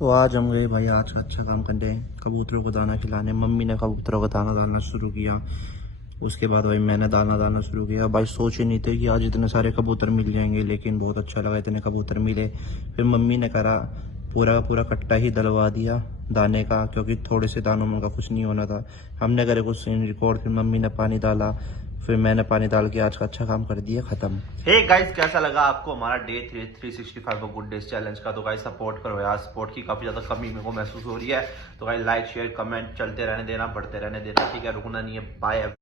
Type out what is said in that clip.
तो आज हम गए भाई आज का अच्छा काम करने, कबूतरों को दाना खिलाने। मम्मी ने कबूतरों को दाना डालना शुरू किया, उसके बाद भाई मैंने दाना डालना शुरू किया। भाई सोचे नहीं थे कि आज इतने सारे कबूतर मिल जाएंगे, लेकिन बहुत अच्छा लगा इतने कबूतर मिले। फिर मम्मी ने करा पूरा का पूरा कट्टा ही डलवा दिया दाने का, क्योंकि थोड़े से दानों में का कुछ नहीं होना था। हमने करे कुछ सीन रिकॉर्ड, फिर मम्मी ने पानी डाला, फिर मैंने पानी डाल के आज का अच्छा काम कर दिया खत्म। हे गाइस, कैसा लगा आपको हमारा डे 365 गुड डेज चैलेंज का? तो गाइस सपोर्ट करो यार, सपोर्ट की काफी ज्यादा कमी मेरे को महसूस हो रही है। तो गाइस लाइक शेयर कमेंट चलते रहने देना, बढ़ते रहने देना, ठीक है, रुकना नहीं है। बाय।